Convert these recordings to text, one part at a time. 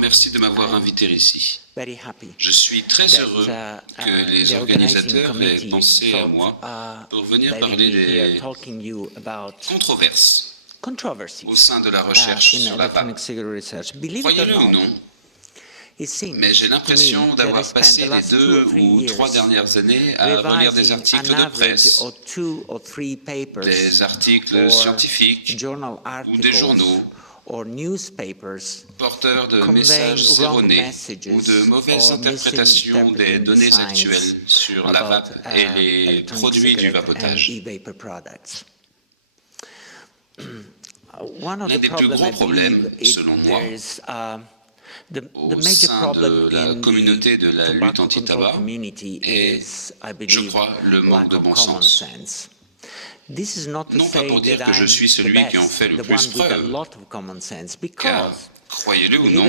remercie de m'avoir invité ici. Je suis très heureux que les organisateurs aient pensé à moi pour venir parler des controverses au sein de la recherche sur la vape. Croyez-le ou non, mais j'ai l'impression d'avoir passé les 2 ou 3 dernières années à relire des articles de presse, des articles scientifiques ou des journaux porteurs de messages erronés ou de mauvaises interprétations des données actuelles sur la vape et les produits du vapotage. L'un des plus grands problèmes, selon moi, au sein de la communauté de la lutte anti-tabac est, je crois, le manque de bon sens. Non pas pour dire que je suis celui qui en fait le plus preuve, car, croyez-le ou non,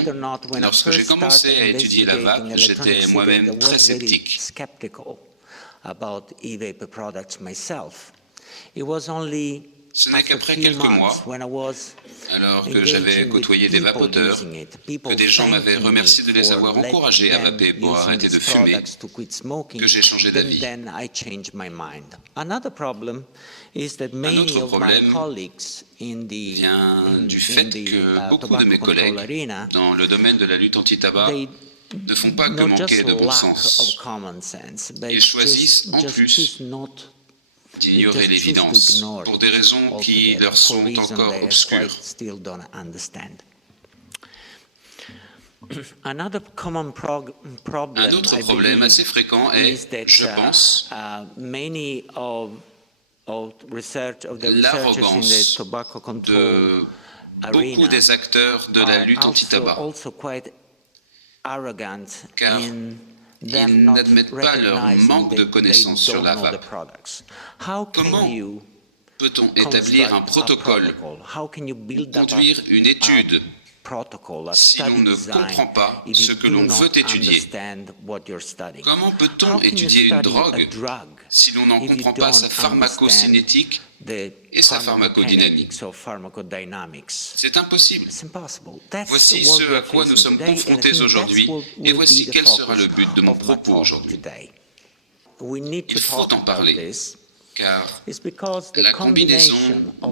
lorsque j'ai commencé à étudier la vape, j'étais moi-même très sceptique. Ce n'est qu'après quelques mois, alors que j'avais côtoyé des vapoteurs, que des gens m'avaient remercié de les avoir encouragés à vaper pour arrêter de fumer, que j'ai changé d'avis. Un autre problème vient du fait que beaucoup de mes collègues, dans le domaine de la lutte anti-tabac, ne font pas que manquer de bon sens. Ils choisissent en plus d'ignorer l'évidence pour des raisons qui leur sont encore obscures. Un autre problème assez fréquent est, je pense, l'arrogance de beaucoup des acteurs de la lutte anti-tabac, car ils n'admettent pas leur manque de connaissances sur la vape. Comment peut-on établir un protocole, conduire une étude, si l'on ne comprend pas ce que l'on veut étudier? Comment peut-on étudier une drogue si l'on n'en comprend pas sa pharmacocinétique et sa pharmacodynamique? C'est impossible. Voici ce à quoi nous sommes confrontés aujourd'hui et voici quel sera le but de mon propos aujourd'hui. Il faut en parler, car la combinaison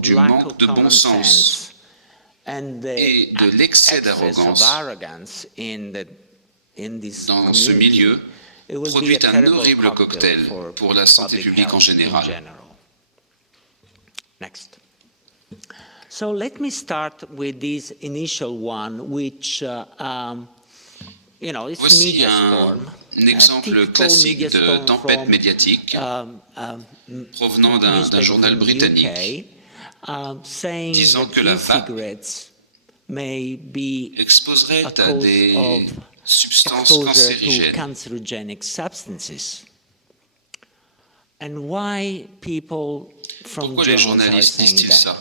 du manque de bon sens et de l'excès d'arrogance dans ce milieu produit un horrible cocktail pour la santé publique en général. Next. So let me start with this initial one, which, is Voici media storm. un exemple classique de tempête médiatique provenant d'un journal britannique disant que la vape exposerait à des substances cancérigènes. Pourquoi les journalistes disent-ils ça?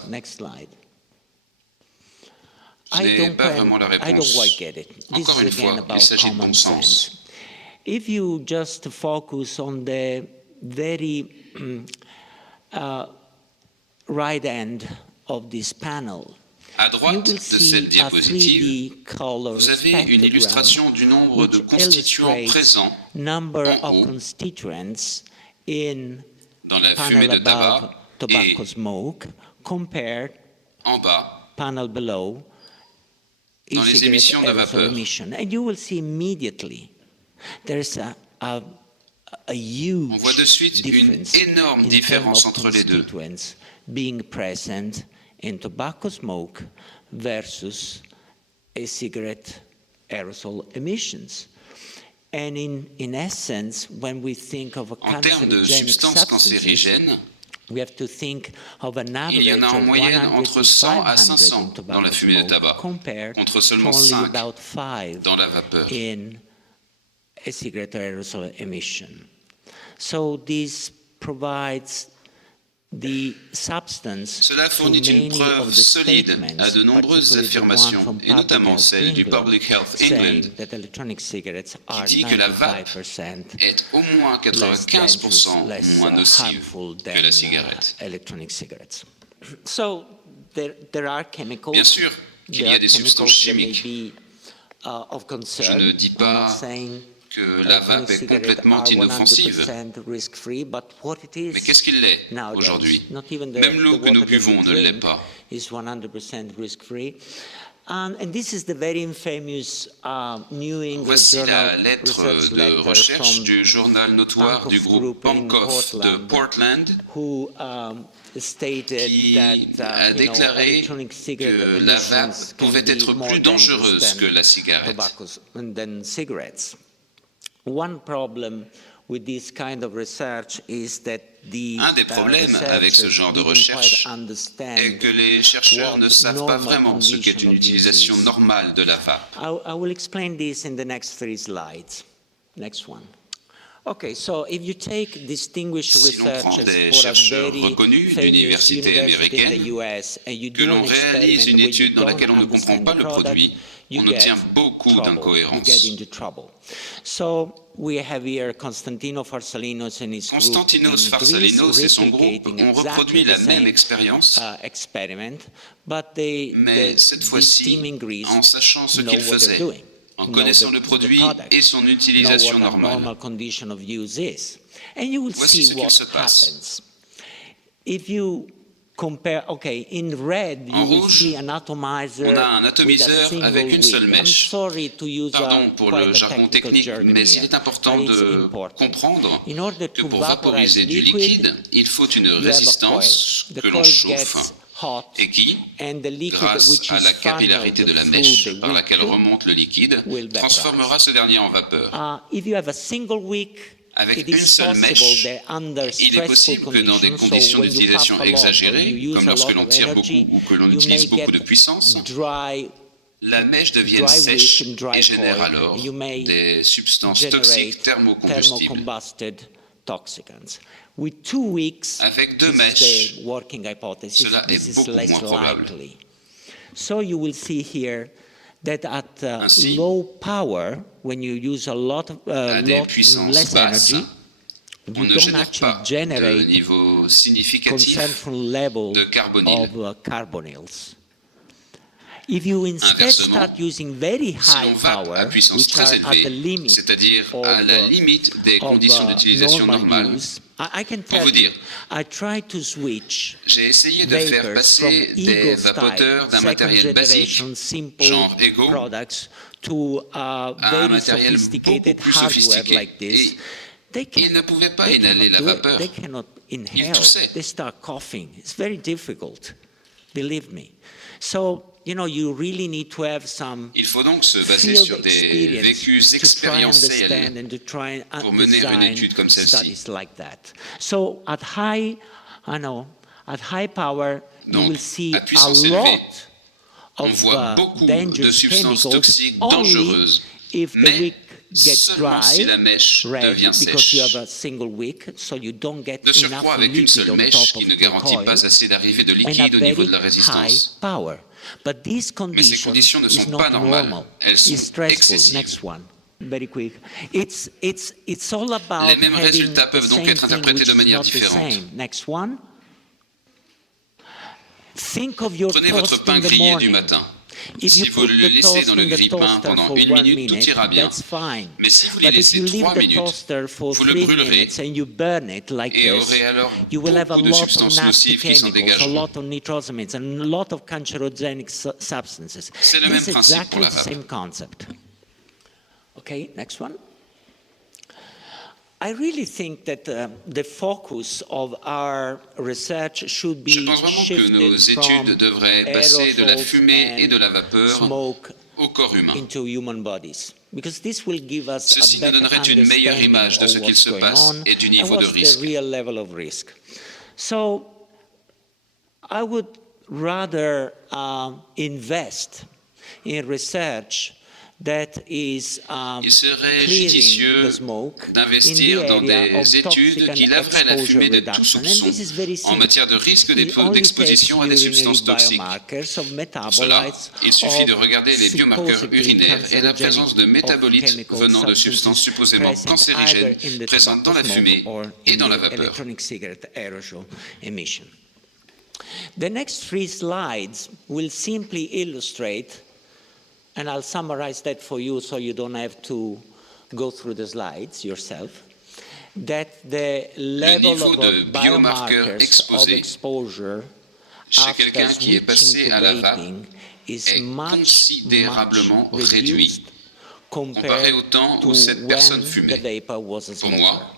Je n'ai pas vraiment la réponse. Encore une fois, il s'agit de bon sens. If you just focus on the very right end of this panel, à droite de cette diapositive, vous avez une illustration du nombre de constituants présents en haut dans la fumée de tabac et en bas dans les émissions de vapeur. On voit de suite une énorme différence entre les deux. Being present in tobacco smoke versus e-cigarette aerosol emissions. And in essence, when we think of a carcinogenic substances, we have to think of an average il y en a en moyenne entre 100 à 500 dans la fumée de tabac, contre seulement 5 dans la vapeur. In e-cigarette aerosol emission. So this provides Cela fournit une preuve solide à de nombreuses affirmations, et notamment celle du Public Health England, qui dit que la vape est au moins 95% moins nocive que la cigarette. Bien sûr qu'il y a des substances chimiques. Je ne dis pas que la vape est complètement inoffensive. Mais qu'est-ce qu'il l'est aujourd'hui? Même l'eau que nous buvons ne l'est pas. Voici la lettre de recherche du journal notoire du groupe Pankow de Portland qui a déclaré que la vape pouvait être plus dangereuse que la cigarette. Un des problèmes avec ce genre de recherche est que les chercheurs ne savent pas vraiment ce qu'est une utilisation normale de la vape. I will explain this in the next 3 slides. Next one. Okay, so if you take distinguished Si l'on prend researchers des for a chercheurs very reconnus famous d'universités university in the américaines, US and you que do l'on an réalise experiment une where you étude dans don't laquelle on ne comprend understand pas the le product, produit, you on get obtient beaucoup trouble. You d'incohérences. get into trouble. So we have here Constantino Farsalinos and his Constantinos group in Farsalinos Greece et son groupe replicating ont exactly reproduit the la même same expérience, experiment, but mais cette fois-ci en sachant ce qu'ils faisaient, en connaissant le produit et son utilisation normale. And you will Voici see ce qu'il what se passe. happens. If you compare, okay, in red, En you will rouge, see an atomizer on a un with a atomiseur single avec une seule wick. I'm mèche. sorry to use Pardon pour quite le a jargon technical technique, jargon mais il here, est important but it's de important. comprendre In order que to pour vaporiser du liquide, il faut une you have a résistance coil. The que l'on coil chauffe gets hot, et qui, and the liquid grâce which à is la capillarité de la funneled mèche through the par laquelle wick remonte le liquide, will vaporize. transformera ce dernier en vapeur. If you have a single wick, Avec it une is seule mèche, possible that under il est stressful possible que dans des conditions, conditions so when you d'utilisation puff a lot or exagérées, you use comme a lorsque lot l'on of tire energy, beaucoup ou que l'on you utilise may beaucoup de get puissance, dry la mèche devienne wick sèche and dry et génère coil, alors and you may des substances generate toxiques thermocombustibles. thermocombusted toxicants. With 2 weeks, Avec 2 this mèches, is the working hypothesis. cela This est is beaucoup less moins probable. likely. So you will see here that at Ainsi, low power, when you use a lot of à des puissances less basses, energy, on you ne don't génère actually pas de generate niveau significatif consumption level de carbonyle. of carbonyls. If you instead Inversement, start using very Si high l'on vape power, à puissance which are très at the élevée, limit c'est-à-dire of, à la limite des conditions d'utilisation normal normales, use, I can pour tell vous dire, you, I try to switch j'ai essayé de faire vapors passer from des ego vapoteurs style, d'un matériel second basique, generation, simple genre Ego, products, to à un very matériel beaucoup sophisticated plus hardware sophistiqué. like this. Et il ne pouvait pas inhaler la vapeur. They cannot inhale. toussait. They start coughing. It's very difficult, believe me. So, you really need to have some Il faut donc se baser field sur des experience vécus to try expérientiels understand and to try and pour mener une design étude comme celle-ci. studies like that. So at high power, you Donc, will see à a puissance élevée, lot on of voit beaucoup de dangerous substances chemicals toxiques only dangereuses, if the mais wick gets seulement si dry, la mèche red, devient because you sèche. have a single wick, so you don't get De surcroît, enough avec une liquid seule on mèche top qui of ne the garantit coil, pas assez d'arrivée de and a liquide au niveau de la very résistance. high power. But these Mais ces conditions ne is sont not pas normales, normal. elles sont It's stressful. excessives. Next one. Very quick. It's all about Les mêmes having résultats the peuvent donc same être thing interprétés which de is manière not the différente. same. Next one. Think of your Prenez votre toast pain in the grillé du morning. matin. If Si you vous put le the laissez toast dans le in the grille-pain toaster pendant for 1 1 minute, tout minute, ira bien. that's fine. Mais si vous l'y But if laissez you leave 3 the minutes, toaster for vous le 3 brûlerez minutes and you burn it like et this, aurez alors you will have a beaucoup de lot of substances nasty nocives qui s'en chemicals, a dégageront. lot of nitrosamines, and a lot of cancerogenic substances. C'est le même It's principe exactly pour la the vape. same concept. Okay, next one. I really think that the focus of our research should be Je pense vraiment que nos études devraient passer de la fumée et de la vapeur au corps humain. into human bodies. Because this will give us Ceci a nous better donnerait une meilleure understanding image de of ce qu'il what's se going passe on et du and niveau de what's risque. the real level of risk. So I would rather invest in research that is Il serait clearing judicieux the smoke d'investir in the dans area des of études toxic qui and laveraient la exposure fumée de tout reduction. And soupçon this is very en simple. matière de risque It only d'exposition à des takes substances urinary toxiques. biomarkers of Pour cela, metabolites il suffit de of regarder les biomarqueurs supposedly urinaires et la cancerogenic présence de métabolites chemical venant de substances substances supposément present cancérigènes either in the présentes dans la tobacco fumée smoke or et in dans la the vapeur. electronic cigarette aerosol emission. The next 3 slides will simply illustrate and I'll summarize that for you so you don't have to go through the slides yourself, that the level of biomarkers of exposure chez quelqu'un qui est passé à la vape est considérablement réduit comparé au temps où cette personne fumait. Pour moi,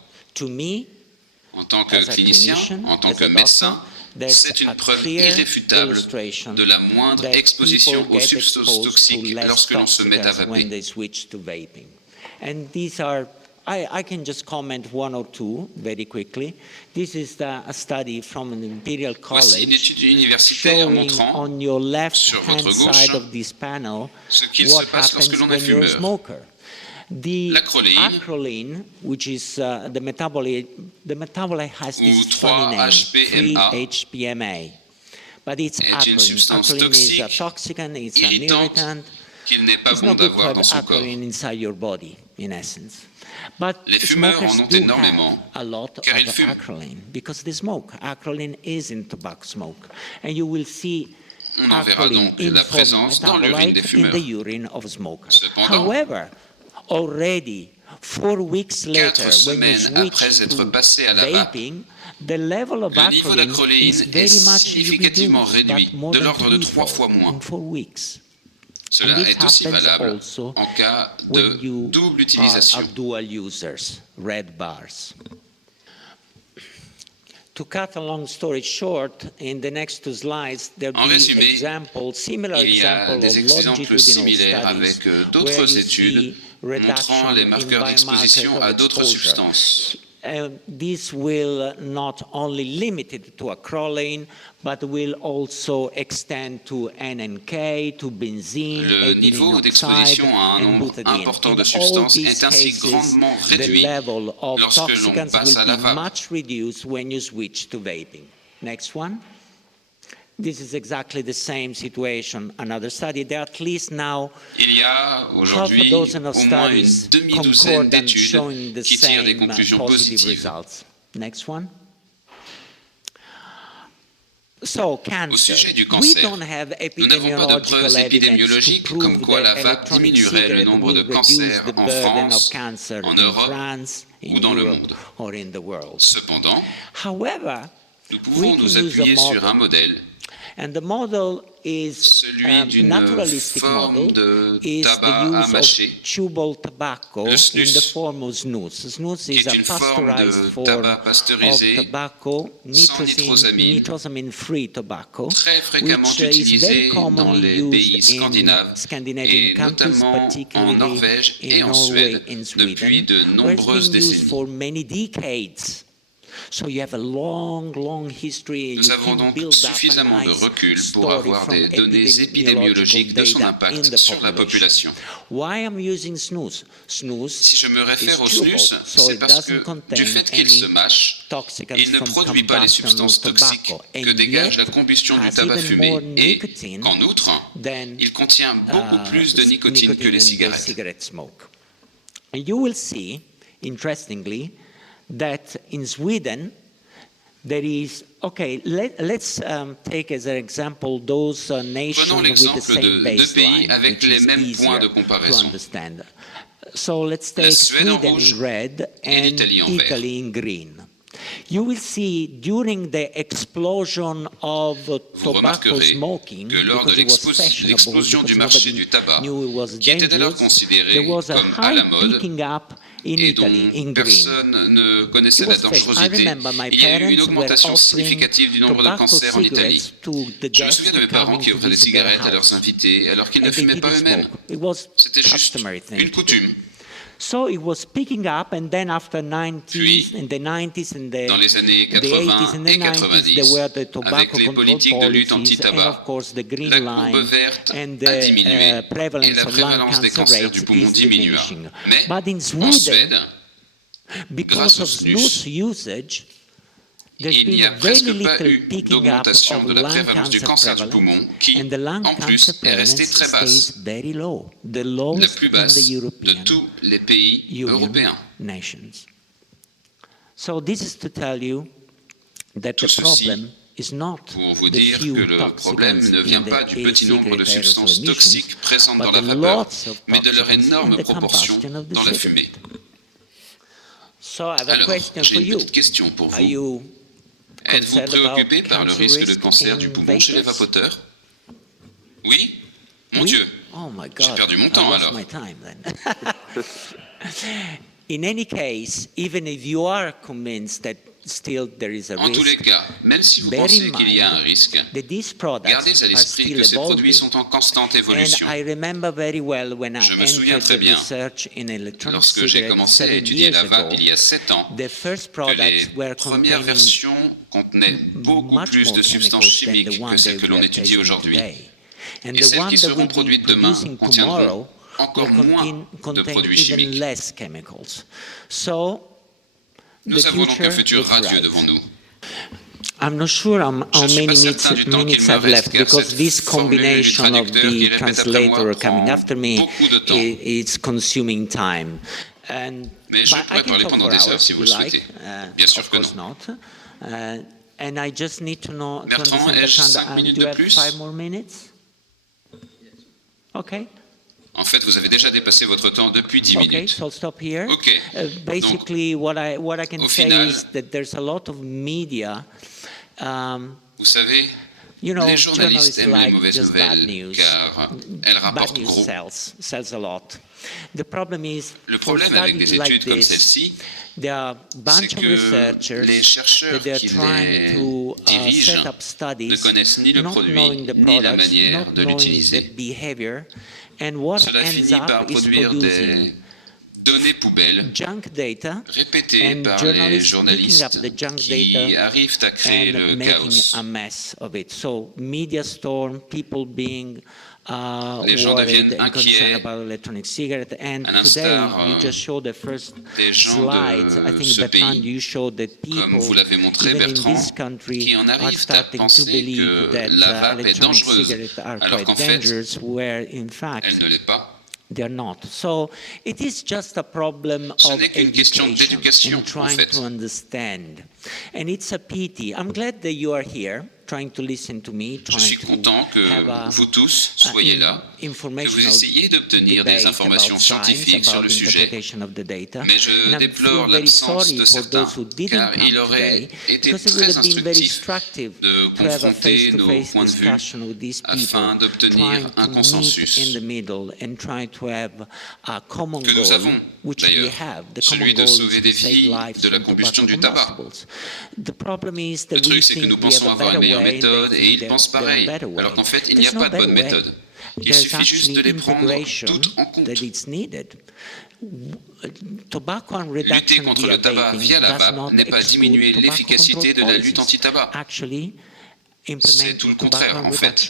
en tant que clinicien, en tant que médecin, c'est une preuve irréfutable de la moindre exposition aux substances toxiques lorsque l'on se met à vaper. I can just comment one or two very quickly. This is a study from an Imperial Voici une College étude universitaire showing montrant on your sur votre left-hand gauche side of this panel ce qu'il se what passe lorsque happens l'on est when you're a fumeur. smoker. The L'acroline, acrolein, which is the metabolite has ou this funny name, 3-HPMA, 3-HPMA. But it's est une acrolein. substance Acrolein is a toxique, toxicant, it's an irritante, irritant. qu'il n'est pas It's bon not good to d'avoir have dans son corps. acrolein inside your body, in essence. But Les fumeurs smokers en ont do énormément, have a lot car ils of fument. acrolein because they smoke. Acrolein is in tobacco smoke, and you will see On en verra acrolein donc la présence dans l'urine des metabolite in fumeurs. the urine of smokers. Cependant, However, already 4 weeks later, 4 when you semaines après switch être to passé à la vape, vaping, the level of le niveau acrolein d'acroléine is est very much significativement reduced, réduit, but more de than l'ordre de 3 fois threefold moins. in 4 weeks. Cela And this est aussi happens valable also en cas when de you double utilisation. are dual users, red bars. To cut a long story short, in the next 2 slides, there will En be résumé, similar il y a example des of exemples longitudinal similaires studies avec where d'autres you études see reduction montrant les in marqueurs d'exposition biomarkers à of d'autres exposure. substances. This will not only limit it to acrolein, but will also extend to NNK, to benzene, Le ethylene niveau oxide, d'exposition à un and nombre butadiene. important de In all substances these est ainsi cases, grandement the réduit level of lorsque l'on toxicants passe à la will be vape. much reduced when you switch to vaping. Next one. This is exactly the same situation. Another study. There are at least now Il y a half a aujourd'hui dozen of au moins une studies demi-douzaine concordant d'études showing the qui tirent des same conclusions positive positives. results. Next one. So, Au cancer. sujet du We cancer, don't have nous n'avons pas de preuves epidemiological evidence to épidémiologiques prove comme quoi la that vape electronic diminuerait le cigarette nombre de will reduce cancers the en burden of France, cancer en in Europe France, in ou dans le Europe, monde. or in the world. Cependant, However, nous we pouvons can nous use a appuyer sur un model. modèle, And the model is celui d'une naturalistic forme model de is tabac the à use mâcher, of chewable tobacco le in snus, the form of snus. Snus qui is est a une forme pasteurized de form tabac of pasteurisé tobacco, sans nitrosamine, nitrosamine-free tobacco, très fréquemment which is utilisé very dans commonly les pays used in scandinaves Scandinavian et countries, notamment en particularly Norvège et in en Norway, Suède in depuis Sweden, de where it's nombreuses been used décennies. for many decades. So you have a long history. Nous You avons can donc build up suffisamment a de nice recul pour story avoir from des données épidémiologiques de son data in impact the sur la population. Why I'm using snus? Snus Si je me réfère is au chewable, snus, so c'est it parce doesn't que contain du fait qu'il any se mâche, toxicants il ne from produit pas les combustion of substances toxiques tobacco, que and dégage la yet combustion du has tabac even fumé more et nicotine qu'en outre, than, il contient beaucoup plus de nicotine que les in the cigarettes. cigarette smoke. And you will see, interestingly, that in Sweden, there is, okay, let's take as an example those nations Prenons with the l'exemple same de 2 pays baseline, avec which les is mêmes points de easier to comparaison. understand. So let's La take Suède en Sweden rouge in red et and l'Italie en vert. Italy in green. You will see during the explosion of Vous tobacco remarquerez smoking, que lors de because it was fashionable, l'explosion du because marché nobody du tabac, knew it was qui était alors dangerous, considéré there was a comme à la high mode picking up in et Italy dont in green. personne ne connaissait It la was fast. I dangerosité, remember my il y a eu une parents were augmentation offering significative du nombre de tobacco cancers en Italie. cigarettes to the Je me guests souviens de mes parents coming qui to offraient des visit their cigarettes à leurs house. invités alors qu'ils ne And they fumaient pas didn't eux-mêmes. smoke. It was C'était juste customary thing une to do. coutume. So it was picking up, and then after Puis, in the 90s and the, dans les années the 80s 80 and et the 90s, there 90, were the tobacco avec les control politiques de lutte policies, and anti-tabac, of course the green la line courbe verte and a the diminué et prevalence la of lung prévalence des cancer cancers rates du poumon is diminua. diminishing. Mais But in en Sweden, Suède, because grâce au of snus, usage, there's il n'y a been very presque pas little eu picking up d'augmentation of de la lung prévalence du cancer cancer du prevalence, poumon qui, and the lung en plus, cancer est restée prevalence très basse, stays very low, the la lowest plus in basse the de European tous les pays Union européens. nations. So this is to tell you that Tout the ceci problem pour vous dire que le problème ne vient pas du petit nombre de substances toxiques présentes dans la vapeur, mais de leur énorme proportion dans la fumée. Alors, j'ai une petite question pour vous. Êtes-vous préoccupé par le risque de cancer du poumon chez les vapoteurs? Oui? Mon Dieu, j'ai perdu mon temps alors. In any case, even if you are convinced that still there is a En tous les risk, cas, même si vous pensez qu'il y a un risque, that these products gardez à are l'esprit still que ces produits evolving. sont en constante évolution. And I remember very well when Je I me souviens entered très the bien, research in electronic lorsque j'ai cigarettes commencé à 7 étudier years la ago, vape il y a 7 ans, the first que les products were premières containing versions contenaient beaucoup much plus more de substances chemicals than chimiques the que ones celles that que we l'on are étudie testing aujourd'hui. today. And Et the celles ones qui that seront we'll be produites demain producing contiendront tomorrow encore will moins de contain produits even chimiques. less chemicals. So Nous the avons donc un future futur looks radieux bright. devant nous. I'm not sure how Je ne suis many pas certain du temps qu'il minutes me I've reste, left car because cette this formule du combination of traducteur qui the répète après moi translator coming prend after me beaucoup de temps. it's consuming time. Mais je But I pourrais can parler talk pendant for des heures hours si if vous you le like. souhaitez. Bien sûr Of que course non. not. And I just need to know to Bertrand, understand ai-je Bertrand, 5 minutes do you de have plus? 5 more minutes? Okay. En fait, vous avez déjà dépassé votre temps depuis 10 Okay, minutes. so I'll stop here. Ok. Basically, what I can au say final, is that there's a lot of media. Vous savez, You know, les journalistes aiment les like mauvaises just bad nouvelles news. car elles Bad rapportent news gros. sells a lot. The problem is, Le for problème avec studies des like études comme this, celle-ci, there are a c'est bunch of que researchers les chercheurs that are qui trying les to dirigent set up studies, ne connaissent ni le not produit, knowing the ni la products, manière not de knowing l'utiliser. the behavior, and what Cela ends finit par up is produire producing des données poubelles junk data répétées and par les journalists picking journalistes up the junk qui data arrivent à créer and le making chaos. a mess of it. So media storm, people being Les gens worried deviennent and concerned inquiets, about electronic cigarette. And à today l'instar, you just showed the first des gens slides. I de think ce Bertrand, pays, you showed that comme vous people, l'avez montré, even in Bertrand, this country, qui en are arrivent à starting to penser believe que that la vape est electronic dangereuse, cigarettes are alors qu'en quite fait, dangerous, where in fact elle ne l'est pas. they're not. So it is just a problem Ce of n'est qu'une question education d'éducation, and en trying fait. to understand. And it's a pity. I'm glad that you are here, trying to listen to me, Je suis trying content to have que a vous tous soyez là, que vous essayez d'obtenir des informations scientifiques sur le sujet, mais je déplore l'absence de certains, car il aurait été très instructif de confronter nos points de vue afin d'obtenir un consensus que nous avons d'ailleurs, celui de sauver des vies de la combustion du tabac. Le truc, c'est que nous pensons avoir une meilleure méthode et ils pensent pareil, alors qu'en fait, il n'y a pas de bonne méthode. Il suffit juste de les prendre toutes en compte. Lutter contre le tabac via la vape n'est pas diminuer l'efficacité de la lutte anti-tabac. C'est tout le contraire, en fait.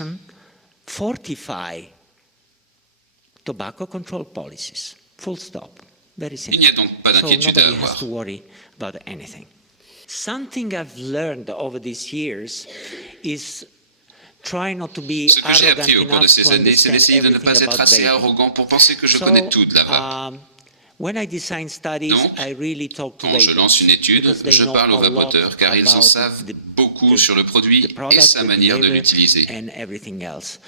Tobacco control policies. Full stop. Very simple. Il n'y a donc pas d'inquiétude à avoir. So nobody has to worry about anything. Something I've learned over these years is try not to be Ce que j'ai appris au cours de arrogant ces enough années, to c'est d'essayer de ne pas understand être assez everything about arrogant pour penser que je connais tout de la vape. When I design studies, Donc, I really talk to quand je lance une étude, because they je know parle aux a lot vapoteurs car ils en about savent beaucoup sur le produit et sa manière de l'utiliser. and everything else.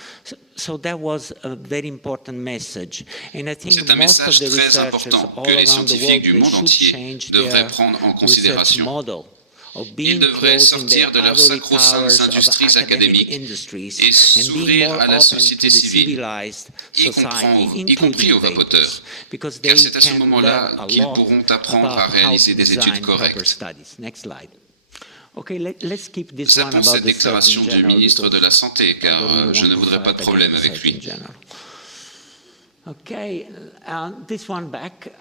So that was a very important message. And I think C'est un most of message the très researchers important all que les around the scientifiques world, du they monde should entier change devraient their prendre en research considération. model. Ils devraient sortir de leurs sacro-saintes industries académiques et s'ouvrir à la société civile, y compris aux vapoteurs, car c'est à ce moment-là qu'ils pourront apprendre à réaliser des études correctes. Zappons cette déclaration du ministre de la Santé, car je ne voudrais pas de problème avec lui. Okay, this one back.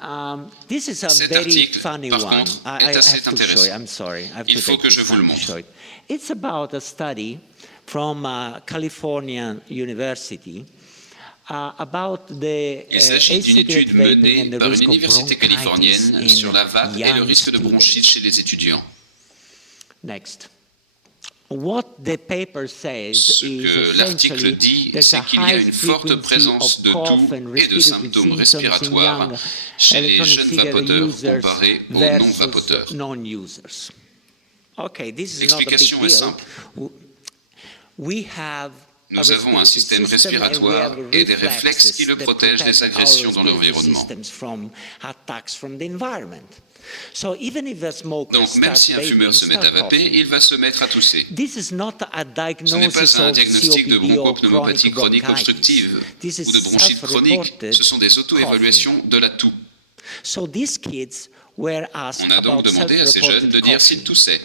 This is a Cet very article, funny par one. contre, I est assez have to show intéressant. you. I'm sorry. I have Il to faut take que je this vous le time to show montre. it. It's about a study from California University about the Il s'agit d'une e-cigarette étude vaping menée and the par risk une of université bronchitis californienne in sur la vape et le young risque de bronchite students. chez les étudiants. Next. What the paper says Ce is que l'article essentially dit, there's c'est a qu'il y a high une forte frequency présence of de cough toux and et de respiratory symptômes symptoms in respiratoires young chez les electronic jeunes cigarette vapoteurs users comparés aux versus non-vapoteurs. non-users. L'explication est simple. Nous avons un système respiratoire et des réflexes qui le protègent des agressions dans l'environnement. Donc, même si un fumeur se met à vaper, il va se mettre à tousser. Ce n'est pas un diagnostic de bronchopneumopathie chronique obstructive ou de bronchite chronique, ce sont des auto-évaluations de la toux. On a donc demandé à ces jeunes de dire s'ils toussaient.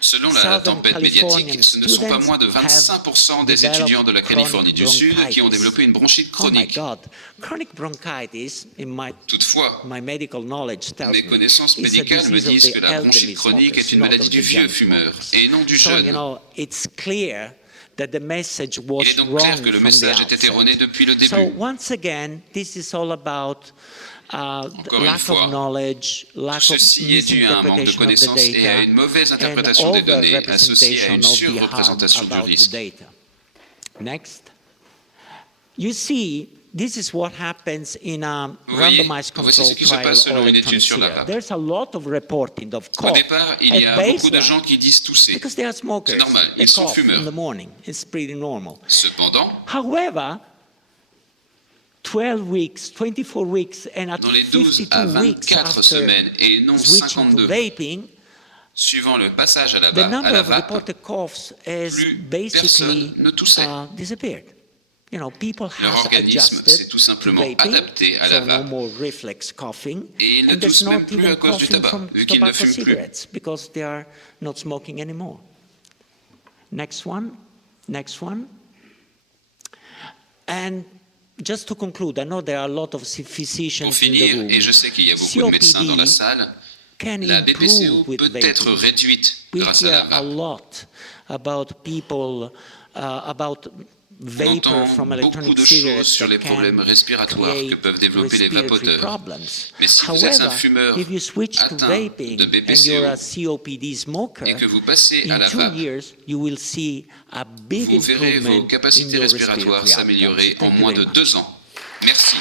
Selon la tempête médiatique, ce ne sont pas moins de 25% des étudiants de la Californie du Sud qui ont développé une bronchite chronique. Toutefois, mes connaissances médicales me disent que la bronchite chronique est une maladie du vieux fumeur et non du jeune. Il est donc clair que le message était erroné depuis le début. Encore une fois, tout ceci est dû à un manque de connaissances et à une mauvaise interprétation des données associée à une surreprésentation du risque. Next. You see, this is what happens in a Voyez, randomized voici ce control qui se passe trial selon or une étude sur la euthanazia. vape. There's a lot of reporting of Au cough départ, il y a at beaucoup de baseline, gens qui disent tousser. because they are smokers. C'est normal, They ils sont cough fumeurs. in the morning. It's pretty normal. Cependant, However, 12 weeks, 24 weeks, and at dans les 12 à 52 weeks 24 after semaines et non switching to 52, vaping, suivant le passage à la the vape, number of reported coughs has plus basically personne ne toussait. Disappeared. You know, people Leur have organisme adjusted s'est tout simplement to vaping, adapté à la so vape. no more reflex coughing, Et ils ne and there's toussent même not plus even à cause du coughing tabac, from vu qu'ils ne tobacco fument plus. cigarettes, because they are not smoking anymore. Next one. And just to conclude, I know there are a lot of Pour physicians in the finir, room. et je sais qu'il y a beaucoup de médecins dans la salle, la BPCO peut être réduite grâce à la We hear a vape. lot about people, about On vapor entend from beaucoup electronic de cigarettes choses sur les that problèmes can respiratoires que create peuvent développer les respiratory vapoteurs. problems. Mais si vous êtes un However, fumeur if you switch to atteint vaping de and you're a BPCO COPD smoker, et que vous passez à in la 2 vape, years you will see a big vous verrez vos improvement in capacités your respiratoires respiratory s'améliorer outcomes. en Thank you moins very de much. 2 ans. Merci.